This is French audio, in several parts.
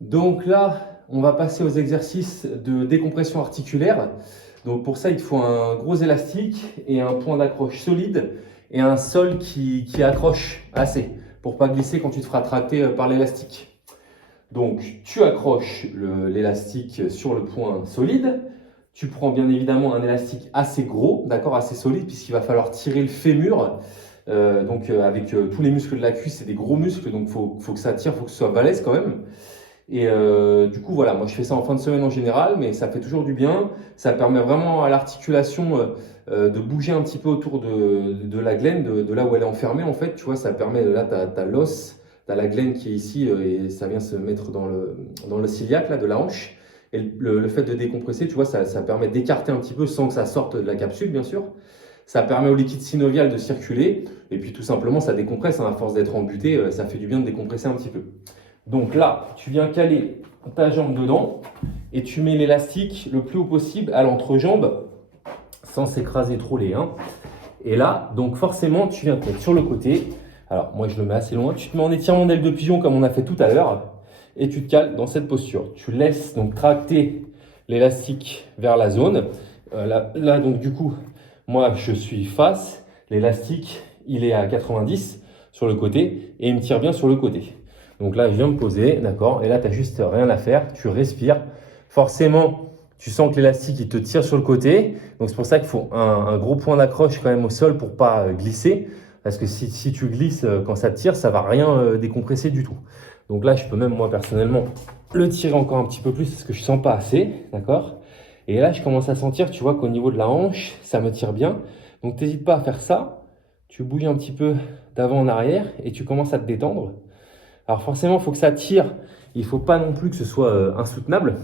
Donc là, on va passer aux exercices de décompression articulaire. Donc pour ça, il te faut un gros élastique et un point d'accroche solide et un sol qui accroche assez pour pas glisser quand tu te feras tracter par l'élastique. Donc tu accroches l'élastique sur le point solide. Tu prends bien évidemment un élastique assez gros, d'accord, assez solide, puisqu'il va falloir tirer le fémur. Avec tous les muscles de la cuisse, c'est des gros muscles, donc faut que ça tire, faut que ce soit balèze quand même. Et du coup, voilà, moi je fais ça en fin de semaine en général, mais ça fait toujours du bien. Ça permet vraiment à l'articulation de bouger un petit peu autour de la glène, de là où elle est enfermée en fait. Tu vois, ça permet, là, tu as l'os, tu as la glène qui est ici et ça vient se mettre dans le ciliaque là, de la hanche. Et le fait de décompresser, tu vois, ça permet d'écarter un petit peu sans que ça sorte de la capsule, bien sûr. Ça permet au liquide synovial de circuler. Et puis tout simplement, ça décompresse. Hein, à force d'être embuté, ça fait du bien de décompresser un petit peu. Donc là, tu viens caler ta jambe dedans et tu mets l'élastique le plus haut possible à l'entrejambe sans s'écraser trop les uns. Et là, donc forcément, tu viens te mettre sur le côté. Alors moi, je le mets assez loin. Tu te mets en étirement d'aile de pigeon comme on a fait tout à l'heure et tu te cales dans cette posture. Tu laisses donc tracter l'élastique vers la zone. Là, donc du coup, moi, je suis face. L'élastique, il est à 90 sur le côté et il me tire bien sur le côté. Donc là, je viens me poser, d'accord? Et là, tu n'as juste rien à faire. Tu respires. Forcément, tu sens que l'élastique, il te tire sur le côté. Donc c'est pour ça qu'il faut un gros point d'accroche quand même au sol pour ne pas glisser. Parce que si tu glisses quand ça te tire, ça ne va rien décompresser du tout. Donc là, je peux même, moi, personnellement, le tirer encore un petit peu plus parce que je ne sens pas assez, d'accord? Et là, je commence à sentir, tu vois, qu'au niveau de la hanche, ça me tire bien. Donc, n'hésite pas à faire ça. Tu bouges un petit peu d'avant en arrière et tu commences à te détendre. Alors forcément, il faut que ça tire. Il ne faut pas non plus que ce soit insoutenable.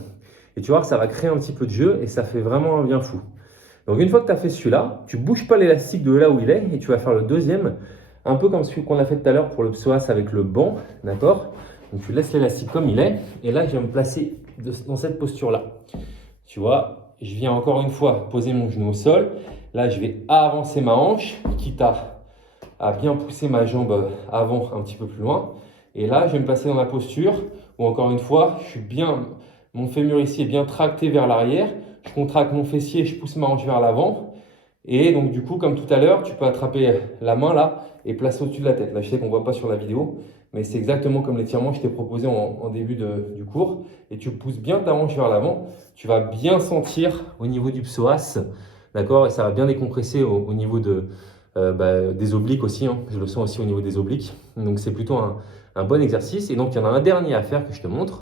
Et tu vois que ça va créer un petit peu de jeu et ça fait vraiment un bien fou. Donc une fois que tu as fait celui-là, tu ne bouges pas l'élastique de là où il est et tu vas faire le deuxième, un peu comme celui qu'on a fait tout à l'heure pour le psoas avec le banc, d'accord? Donc tu laisses l'élastique comme il est et là je vais me placer dans cette posture-là. Tu vois, je viens encore une fois poser mon genou au sol. Là je vais avancer ma hanche, quitte à bien pousser ma jambe avant un petit peu plus loin. Et là, je vais me placer dans la posture où, encore une fois, mon fémur ici est bien tracté vers l'arrière. Je contracte mon fessier, je pousse ma hanche vers l'avant. Et donc, du coup, comme tout à l'heure, tu peux attraper la main là et placer au-dessus de la tête. Là, je sais qu'on ne voit pas sur la vidéo, mais c'est exactement comme l'étirement que je t'ai proposé en début du cours. Et tu pousses bien ta hanche vers l'avant. Tu vas bien sentir au niveau du psoas, d'accord? Et ça va bien décompresser au niveau des obliques aussi. Hein. Je le sens aussi au niveau des obliques. Donc, c'est plutôt un bon exercice. Et donc, il y en a un dernier à faire que je te montre.